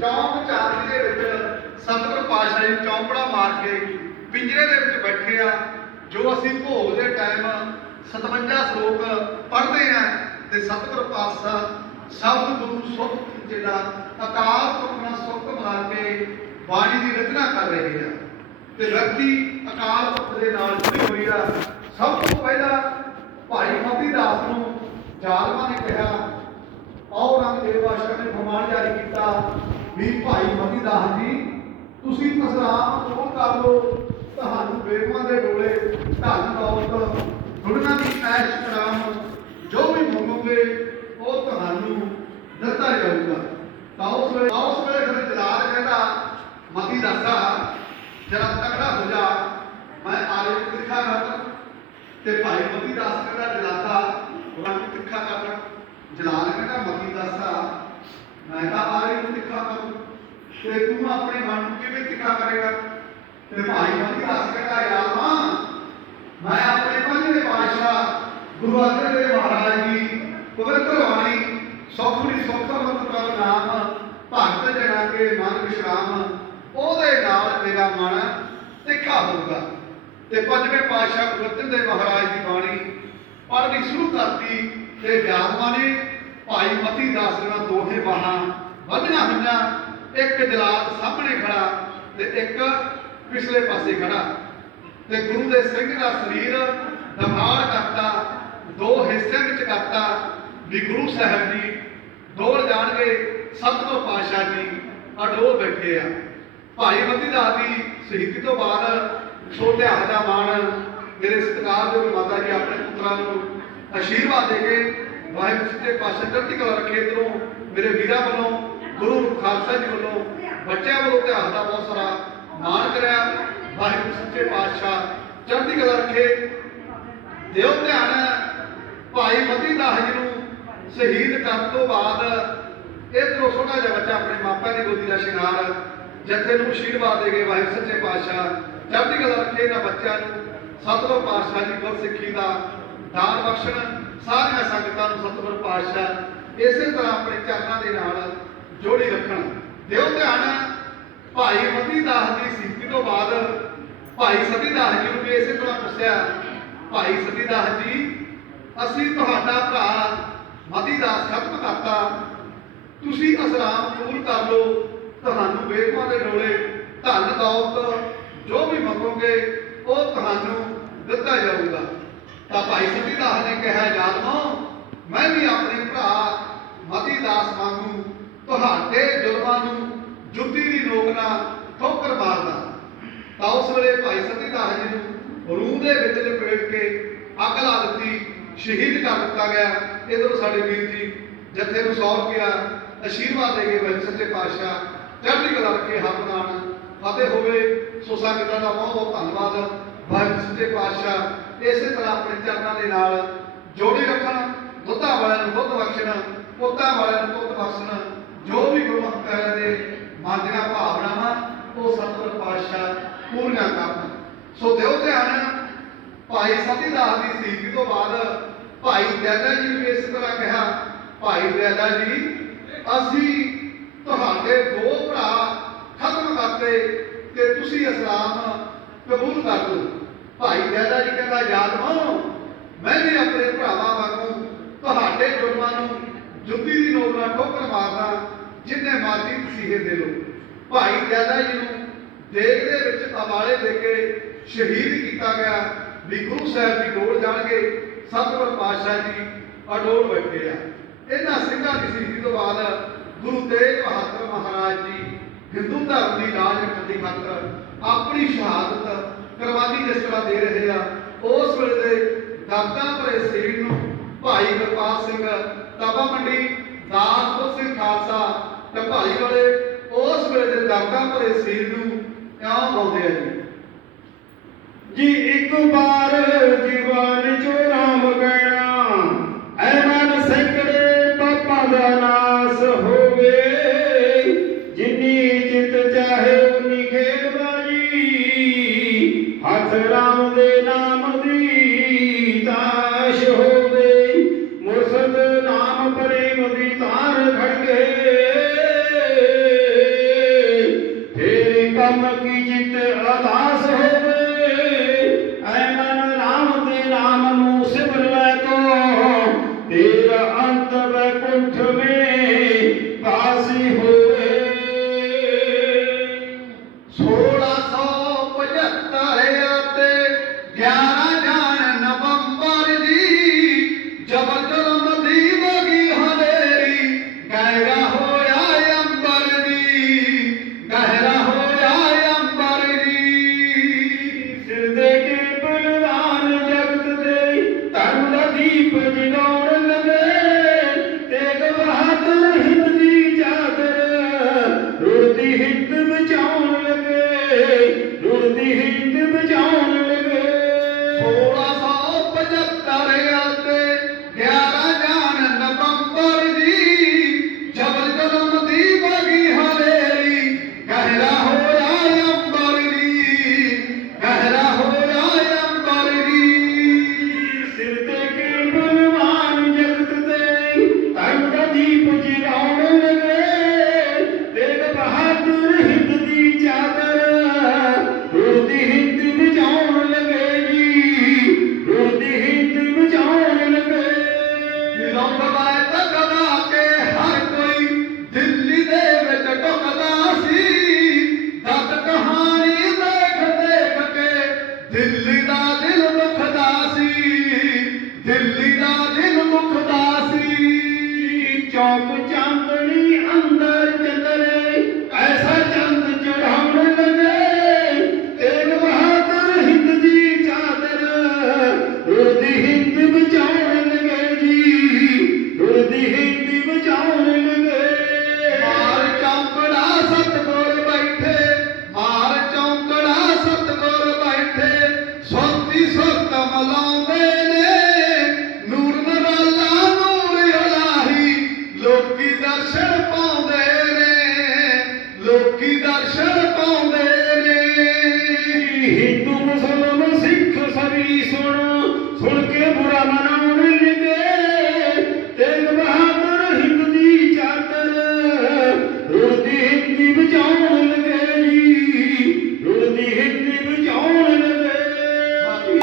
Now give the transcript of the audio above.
ਚੌਂਕ ਚਾਂਦ ਦੇ ਵਿੱਚ ਸਤਿਗੁਰ ਪਾਤਸ਼ਾਹ ਜੀ ਚੌਂਪੜਾ ਮਾਰ ਕੇ ਪਿੰਜਰੇ ਦੇ ਵਿੱਚ ਬੈਠੇ ਆ, ਜੋ ਅਸੀਂ ਭੋਗ ਦੇ ਟਾਈਮ 57 ਸ਼ਲੋਕ ਪੜ੍ਹਦੇ ਆ ਤੇ ਸਤਿਗੁਰ ਪਾਤਸ਼ਾਹ ਸਭ ਗੁਰੂ ਸੁਖ ਜਿਹੜਾ ਅਕਾਲ ਪੁਰਖ ਨਾਲ ਸੁਖ ਮਾਰ ਕੇ ਬਾਣੀ ਦੀ ਰਚਨਾ ਕਰ ਰਹੇ ਆ। ਤੇ ਵਿਅਕਤੀ ਅਕਾਲ ਪੁਰਖ ਦੇ ਨਾਲ ਜੁੜੀ ਹੋਈ ਆ। ਸਭ ਤੋਂ ਪਹਿਲਾਂ ਭਾਈ ਮਤੀ ਦਾਸ ਨੂੰ ਜਾਲਮਾ ਨੇ ਕਿਹਾ ਔਰ ਅੰਗਰੇਜ਼ ਨੇ ਫਰਮਾਨ ਜਾਰੀ ਕੀਤਾ। ਵੀ ਭਾਈ ਮਤੀ ਜੀ ਤੁਸੀਂ ਤਸਲਾਮ ਕਬੂਲ ਕਰ ਲਓ। ਤੁਹਾਨੂੰ ਬੇਗਮਾਂ ਦੇ ਡੋਲੇ, ਧਨ ਦੌਲਤ, ਦੁਨੀਆ ਦੀ ਐਸ਼ ਕਰਾਮ, ਜੋ ਵੀ ਮੰਗੋਗੇ, ਉਹ ਤੁਹਾਨੂੰ ਦਿੱਤਾ ਜਾਊਗਾ। ਤਾਂ ਉਸ ਵੇਲੇ ਉਸ ਵੇਲੇ ਫਿਰ ਜਲਾਲ ਕਹਿੰਦਾ ਮਤੀ ਦਾਸਾ ਜਰਾ ਤਕੜਾ ਹੋ ਜਾ। ਮੈਂ ਆਲੇ ਤਿੱਖਾ ਕਰ ਤੇ ਭਾਈ ਮਤੀ ਦਾਸ ਕਹਿੰਦਾ ਜਲਾਦਾ ਉਹਨਾਂ ਨੂੰ ਤਿੱਖਾ ਕਰ ਜਲਾਲ ਕਹਿੰਦਾ ਮਤੀ ਦਾਸਾ ਮੈਂ ਤਾਂ ਤੇ ਤੂੰ ਆਪਣੇ ਮਨ ਨੂੰ ਕਿਵੇਂ ਤਿੱਖਾ ਕਰੇਗਾ? ਤੇ ਭਾਈ ਮਤੀ ਦਾਸ ਕਹਿੰਦਾ ਯਾਰ ਮਾਂ ਮੈਂ ਆਪਣੇ ਪੰਜਵੇਂ ਪਾਤਸ਼ਾਹ, ਗੁਰੂ ਅਰਜਨ ਦੇਵ ਮਹਾਰਾਜ ਜੀ ਪਵਿੱਤਰ ਬਾਣੀ ਸੌਖੜੀ ਸੌਖਾ ਮੰਤਰ ਨਾਮ, ਭਗਤ ਜਣਾ ਕੇ ਮਨ ਵਿਸ਼ਰਾਮ, ਉਹਦੇ ਨਾਲ ਮੇਰਾ ਮਨ ਤਿੱਖਾ ਹੋਊਗਾ। ਤੇ ਪੰਜਵੇਂ ਪਾਤਸ਼ਾਹ ਗੁਰੂ ਅਰਜਨ ਦੇਵ ਮਹਾਰਾਜ ਦੀ ਬਾਣੀ ਪੜ੍ਹਨੀ ਸ਼ੁਰੂ ਕਰਤੀ ਤੇ ਵਿਆਦਮਾ ਨੇ ਭਾਈ ਮਤੀ ਦਾਸ ਦੀਆਂ ਦੋਹੇ ਬਾਹਾਂ ਵਧੀਆਂ ਹੋਈਆਂ। ਇੱਕ ਜਲਾਦ ਸਾਹਮਣੇ ਖੜਾ ਤੇ ਇੱਕ ਪਿਛਲੇ ਪਾਸੇ ਖੜਾ। ਤੇ ਗੁਰੂ ਦੇ ਸਿੰਘ ਦਾ ਸਰੀਰ ਦਮਾੜ ਕਰਤਾ, ਦੋ ਹਿੱਸੇ ਵਿੱਚ ਕਰਤਾ। ਵੀ ਗੁਰੂ ਸਾਹਿਬ ਜੀ ਡੋਲ ਜਾਣਗੇ ਸਤਿਗੁਰ ਪਾਤਸ਼ਾਹ ਜੀ ਅਡੋਲ ਬੈਠੇ ਆ। ਭਾਈ ਮਤੀ ਦਾ ਦੀ ਸ਼ਹੀਦੀ ਤੋਂ ਬਾਅਦ ਛੋਟੇ ਦਾ ਮਾਣ ਮੇਰੇ ਸਤਿਕਾਰਯੋਗ ਮਾਤਾ ਜੀ ਆਪਣੇ ਪੁੱਤਰਾਂ ਨੂੰ ਆਸ਼ੀਰਵਾਦ ਦੇ ਕੇ ਵਾਹਿਗੁਰੂ ਸੱਚੇ ਪਾਤਸ਼ਾਹ ਚੜ੍ਹਦੀ ਕਲਾ ਰੱਖੇ ਇੱਧਰੋਂ ਮੇਰੇ ਵੀਰਾਂ ਵੱਲੋਂ ਗੁਰੂ ਖਾਲਸਾ ਜੀ ਵੱਲੋਂ ਬੱਚਿਆਂ ਵੱਲੋਂ ਇਤਿਹਾਸ ਦਾ ਬਹੁਤ ਸਾਰਾ ਮਾਣ ਕਰਿਆ। ਵਾਹਿਗੁਰੂ ਸੱਚੇ ਪਾਤਸ਼ਾਹ ਚੜ੍ਹਦੀ ਕਲਾ ਰੱਖੇ। ਦਿਓ ਧਿਆਨ ਭਾਈ ਮਤੀ ਦਾਸ ਜੀ ਨੂੰ ਸ਼ਹੀਦ ਕਰਨ ਤੋਂ ਬਾਅਦ ਇਧਰੋਂ ਛੋਟਾ ਜਿਹਾ ਬੱਚਾ ਆਪਣੇ ਮਾਪਿਆਂ ਦੀ ਗੋਦੀ ਦਾ ਸ਼ਿੰਗਾਰ ਜੱਥੇ ਨੂੰ ਅਸ਼ੀਰਵਾਦ ਦੇ ਗਏ ਵਾਹਿਗੁਰੂ ਸੱਚੇ ਪਾਤਸ਼ਾਹ ਚੜ੍ਹਦੀ ਕਲਾ ਰੱਖੇ ਇਹਨਾਂ ਬੱਚਿਆਂ ਨੂੰ। ਸਤਿਗੁਰ ਪਾਤਸ਼ਾਹ ਜੀ ਗੁਰ ਸਿੱਖੀ ਦਾ ਦਾਨ ਬਖਸ਼ਣ। ਸਾਰੀਆਂ ਸੰਗਤਾਂ ਨੂੰ ਸਤਿਗੁਰ ਪਾਤਸ਼ਾਹ ਇਸੇ ਤਰ੍ਹਾਂ ਆਪਣੇ ਚਰਨਾਂ ਦੇ ਨਾਲ ਜੋੜੀ ਰੱਖਣ। ਦਿਓ ਧਿਆਨ, ਭਾਈ ਮਤੀ ਦਾਸ ਦੀ ਸਿੱਖੀ ਤੋਂ ਬਾਅਦ ਭਾਈ ਸਤੀ ਦਾਸ ਜੀ ਨੂੰ ਵੀ ਇਸੇ ਤਰ੍ਹਾਂ ਪੁੱਛਿਆ ਭਾਈ ਸਤੀ ਦਾਸ ਜੀ, ਅਸੀਂ ਤੁਹਾਡਾ ਭਰਾ ਮਤੀ ਦਾਸ ਖਤਮ ਕਰਤਾ। ਤੁਸੀਂ ਅਸਲਾਮ ਕਬੂਲ ਕਰ ਲਓ, ਤੁਹਾਨੂੰ ਬੇਗਮਾਂ ਦੇ ਡੋਲੇ ਧਨ ਦੌਲਤ, ਜੋ ਵੀ ਮੰਗੋਗੇ, ਉਹ ਤੁਹਾਨੂੰ ਦਿੱਤਾ ਜਾਊਗਾ। ਤਾਂ ਭਾਈ ਸਤੀ ਦਾਸ ਨੇ ਕਿਹਾ ਜਾਲਮੋ ਮੈਂ ਵੀ ਆਪਣੇ ਭਰਾ ਮਤੀ ਦਾਸ ਵਾਂਗੂ ਤੁਹਾਡੇ ਜ਼ੁਲਮਾਂ ਨੂੰ ਜੁੱਤੀ ਦੀ ਨੋਕ ਨਾਲ ਠੋਕਰ ਮਾਰਦਾ। ਤਾਂ ਉਸ ਵੇਲੇ ਭਾਈ ਸਤੀ ਦਾ ਜੀ ਨੂੰ ਰੂਹ ਦੇ ਵਿੱਚ ਲਪੇਟ ਕੇ ਅੱਗ ਲਾ ਦਿੱਤੀ, ਸ਼ਹੀਦ ਕਰ ਦਿੱਤਾ ਗਿਆ। ਇਧਰੋਂ ਸਾਡੇ ਵੀਰ ਜੀ ਜੱਥੇ ਨੂੰ 100 ਰੁਪਇਆ ਅਸ਼ੀਰਵਾਦ ਦੇ ਕੇ ਵਾਹਿਗੁਰੂ ਸੱਚੇ ਪਾਤਸ਼ਾਹ ਚੜ੍ਹਦੀ ਕਲਾ ਰੱਖੇ ਹੱਥ ਨਾਲ ਫਤਿਹ ਹੋਵੇ ਸੋ ਸੰਗਤਾਂ ਦਾ ਬਹੁਤ ਬਹੁਤ ਧੰਨਵਾਦ। ਵਾਹਿਗੁਰੂ ਸੱਚੇ ਪਾਤਸ਼ਾਹ, ਇਸੇ ਤਰ੍ਹਾਂ ਆਪਣੇ ਚਰਨਾਂ ਦੇ ਨਾਲ ਜੋੜੀ ਰੱਖਣ ਦੁੱਧਾਂ ਵਾਲਿਆਂ ਨੂੰ ਦੁੱਧ ਬਖਸ਼ਣ, ਪੁੱਤਾਂ ਵਾਲਿਆਂ ਨੂੰ ਪੁੱਤ ਬਖਸ਼ਣ ਜੋ ਵੀ ਗੁਰਮੁਖ ਪਿਆਰਿਆਂ ਦੇ ਮਨ ਦੀਆਂ ਭਾਵਨਾਵਾਂ, ਉਹ ਸਤਿਗੁਰ ਪਾਤਸ਼ਾਹ ਪੂਰੀਆਂ ਕਰਨ। ਸੋ ਦਿਓ ਧਿਆਨ, ਭਾਈ ਸਤੀ ਦੀ ਸ਼ਹੀਦੀ ਤੋਂ ਬਾਅਦ ਭਾਈ ਦਇਲਾ ਜੀ ਨੂੰ ਇਸ ਤਰ੍ਹਾਂ ਕਿਹਾ, ਭਾਈ ਦਇਲਾ ਜੀ, ਅਸੀਂ ਤੁਹਾਡੇ ਦੋ ਭਰਾ ਖਤਮ ਕਰਤੇ ਤੇ ਤੁਸੀਂ ਇਸਲਾਮ ਕਬੂਲ ਕਰ ਲਓ। ਭਾਈ ਦਇਲਾ ਜੀ ਕਹਿੰਦਾ, ਯਾਦ ਮੋ ਮੈਂ ਵੀ ਆਪਣੇ ਭਰਾਵਾਂ ਵਾਂਗੂ ਤੁਹਾਡੇ ਜੁਰਮਾਂ ਨੂੰ ਜੁੱਤੀ ਦੀ ਨੋਕ ਨਾਲ ਠੋਕਰ ਮਾਰਦਾ, ਜਿੰਨੇ ਮਾਜੀ ਤਸੀਹੇ ਦੇ ਲੋ ਭਾਈ ਦਇਲਾ ਜੀ ਨੂੰ ਦੇਗ ਦੇ ਵਿੱਚ ਅਵਾਲੇ ਦੇ ਕੇ ਸ਼ਹੀਦ ਕੀਤਾ ਗਿਆ ਵੀ ਗੁਰੂ ਸਾਹਿਬ ਦੀ ਡੋਲ ਜਾਣਗੇ, ਸਤਿਗੁਰ ਪਾਤਸ਼ਾਹ ਜੀ ਅਡੋਲ ਬੈਠੇ ਆ। ਇਹਨਾਂ ਸਿੰਘਾਂ ਦੀ ਸ਼ਹੀਦੀ ਤੋਂ ਬਾਅਦ ਗੁਰੂ ਤੇਗ ਬਹਾਦਰ ਮਹਾਰਾਜ ਜੀ ਹਿੰਦੂ ਧਰਮ ਦੀ ਰਾਜ ਰੱਖਣ ਖਾਤਰ ਆਪਣੀ ਸ਼ਹਾਦਤ ਕੁਰਬਾਨੀ ਜਿਸ ਤਰ੍ਹਾਂ ਦੇ ਰਹੇ ਆ, ਉਸ ਵੇਲੇ ਦੇ ਦਰਦਾਂ ਭਰੇ ਸਰੀਰ ਨੂੰ ਭਾਈ ਗੁਰਪਾਲ ਸਿੰਘ ਤਾਬਾ ਮੰਡੀ ਦਾਸਪੁਰ ਸਿੰਘ ਖਾਲਸਾ ਤੇ ਵਾਲੇ ਉਸ ਵੇਲੇ ਦੇ ਦਰਦਾਂ ਭਰੇ ਸਰੀਰ ਨੂੰ ਇਉਂ ਗਾਉਂਦੇ ਆ ਜੀ? ਜੀ, ਇੱਕ ਵਾਰ ਜੀਵਨ ਚੋ ਰਾਮ ਗਣਾ ਐ ਮਨ ਸੈਂਕੜੇ ਪਾਪਾਂ ਦਾ ਨਾਸ ਹੋਵੇ। ਜਿੰਨੀ ਜਿਤ ਚਾਹੇ ਉਨੀ ਖੇਡ ਬਾਜੀ ਹੱਥ ਰਾਮ ਦੇ ਨਾਮ ਹੁਕਮ ਕੀ ਜਿਤ ਅਰਦਾਸ ਹੋਵੇ, ਐ ਮਨ ਰਾਮ ਤੇ ਰਾਮ ਨੂੰ ਸਿਮਰ ਲੈ ਕੋ ਤੇਰਾ ਅੰਤ ਵੈਕੁੰਠ ਮੇ ਵਾਸੀ ਹੋਵੇ। 1675 ਅਤੇ 11 ਜਾਨ ਨਵੰਬਰ ਦੀ ਜਬਰ ਕਲਮ ਦੀ ਵਗੀ ਹਨੇਰੀ ਗੈਰਾ ਹਿੰਦ ਥੋੜਾ ਲਗੇ। 1675 ਆ। ਦਿਨ ਦੁਖਦਾ ਸੀ ਚੌਕ ਚੰਦ ਪੀੜੀ ਸੁਣ ਸੁਣ ਕੇ ਬੁਰਾ ਮਨਾ।